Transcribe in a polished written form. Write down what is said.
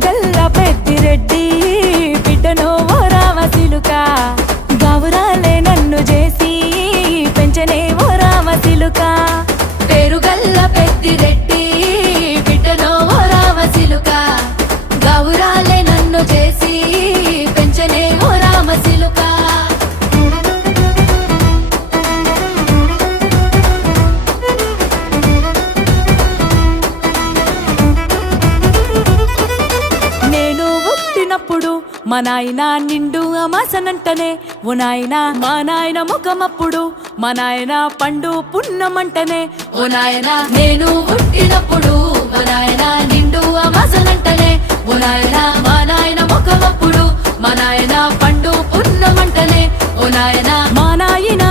పేరుగల్ల పెద్దిరెడ్డి బిడ్డను ఓ రామసిలుక గౌరాలే నన్ను చేసి పెంచనే ఓ రామసిలుక పేరుగల్ల పెద్దిరెడ్డి బిడ్డను ఓ రామసిలుక గౌరాలే నన్ను చేసి పెంచనే ఓ రామసిలుక మా నాయన నిండు అమాసనంటనే ఓ నాయన మా నాయన ముఖమప్పుడు మా నాయన పండు పున్నమంటనే ఓ నాయన నేను పుట్టినప్పుడు మా నాయన నిండు అమాసనంటనే ఓ నాయన మా నాయన ముఖమప్పుడు మా నాయన పండు పున్నమంటనే ఓ నాయన మా నాయన